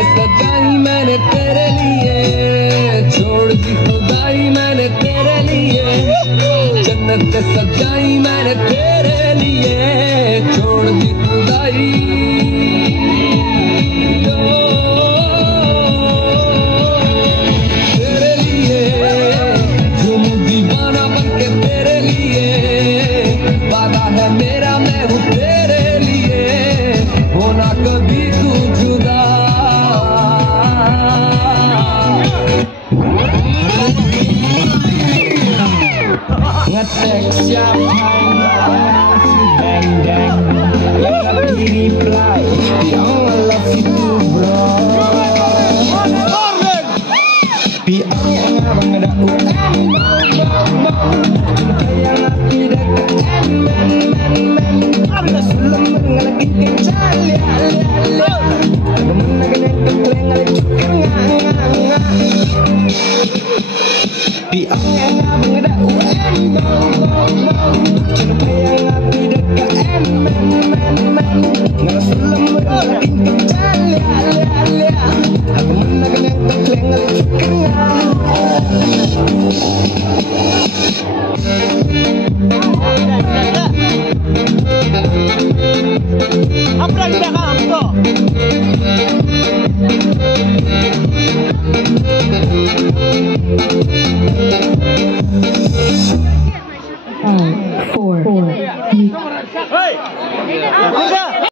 सजाई मैंने तेरे लिए, छोड़ दी खुदाई मैंने तेरे लिए। जन्नत सजाई मैंने तेरे लिए, छोड़ दी खुदाई। तेरे लिए झूमूं दीवाना बनके तेरे लिए, वादा है मेरा मैं हूँ तेरे लिए, होना कभी तू जुदा। Ngetek siapa yang si deng deng, tapi reply yang I love you too bro. Piang yang abang ada UN, yang api dekat men. Abang sulam ngalakin kejar lihat. Temen lagi keleng lagi cukup ngang. Piang yang abang ada UN, yang api dekat men. Sulam ngalakin kejar lihat. Temen lagi keleng lagi cukup ngang. Apa yang dah kamu tu? 5, 4, 3. Hey,